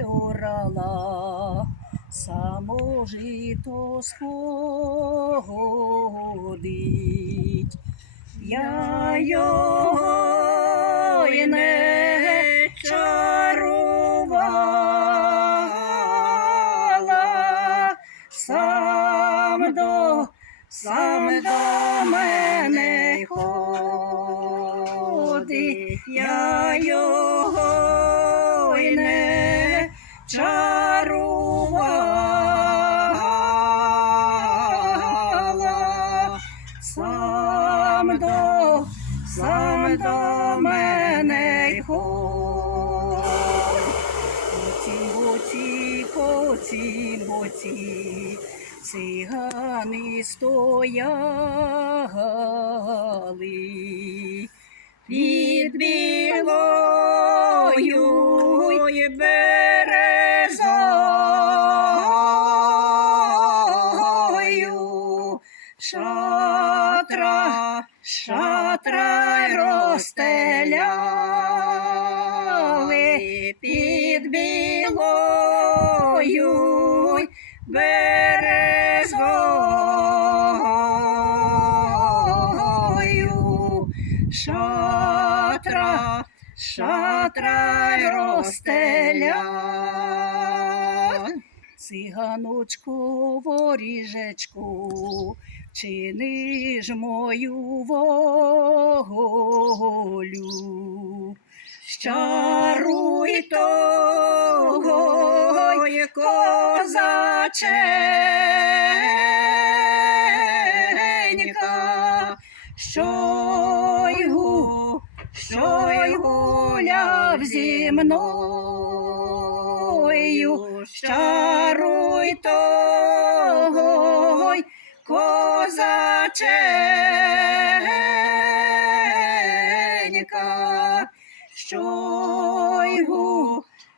орала, само жито сходить. Я його й не чарувала, сам до, сам до мене ходить, я його й не чарувала, сам до, сам до мене й ходить. Коці, коці, цигани стояли під білою й Шатра, розстеляли під білою березою. Шатра, шатра й розстеля. Циганочку, воріжечку, чини ж мою волю. Щаруй того козаченька, що й гуляв зі мною, щаруй того козаченька, що й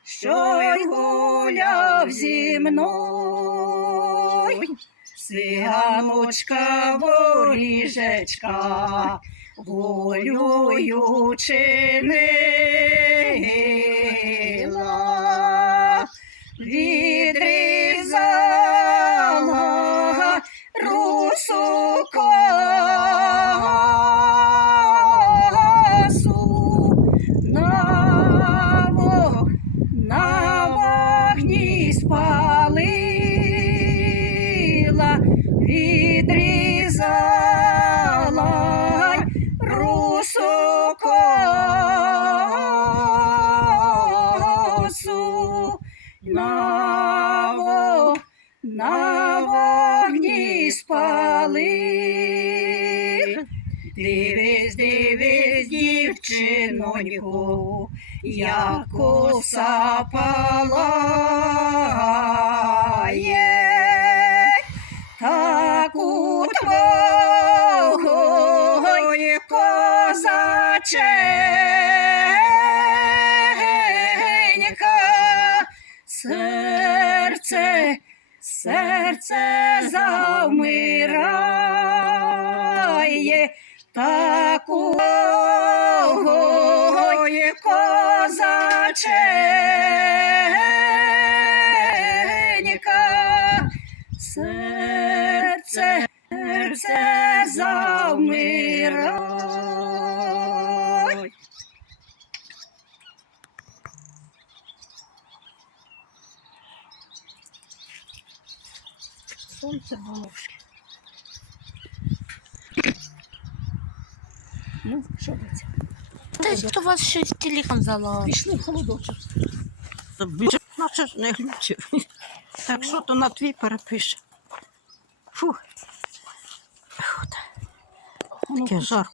що й гуляв зі мною. Сиганочка, воріжечка, волюю чинила, спалив. Дивись, дивись, дівчиноньку, як коса палає, так у твого й серце, завмирає, так у того козаченька серце, серце завмирає. Сонце бабушки. Ну, що це? Та то вас щось телефон залав. Пішли в холодочок. Наче ж не глючив. Так що то на твій перепише. Фу. Фу, та. Ну, Таке жарко.